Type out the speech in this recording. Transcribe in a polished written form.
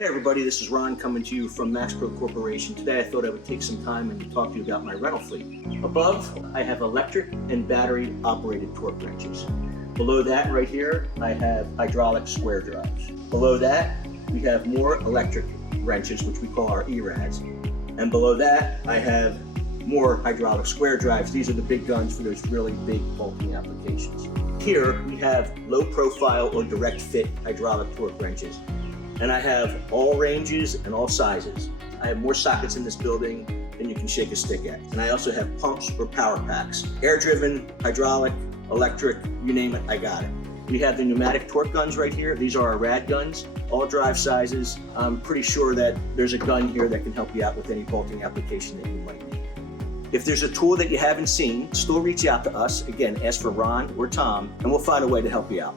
Hey everybody, this is Ron coming to you from Maxpro Corporation. Today I thought I would take some time and talk to you about my rental fleet. Above, I have electric and battery operated torque wrenches. Below that right here, I have hydraulic square drives. Below that, we have more electric wrenches, which we call our B-RADs. And below that, I have more hydraulic square drives. These are the big guns for those really big bulky applications. Here, we have low profile or direct fit hydraulic torque wrenches. And I have all ranges and all sizes. I have more sockets in this building than you can shake a stick at. And I also have pumps or power packs. Air-driven, hydraulic, electric, you name it, I got it. We have the pneumatic torque guns right here. These are our RAD guns, all drive sizes. I'm pretty sure that there's a gun here that can help you out with any bolting application that you might need. If there's a tool that you haven't seen, still reach out to us. Again, ask for Ron or Tom, and we'll find a way to help you out.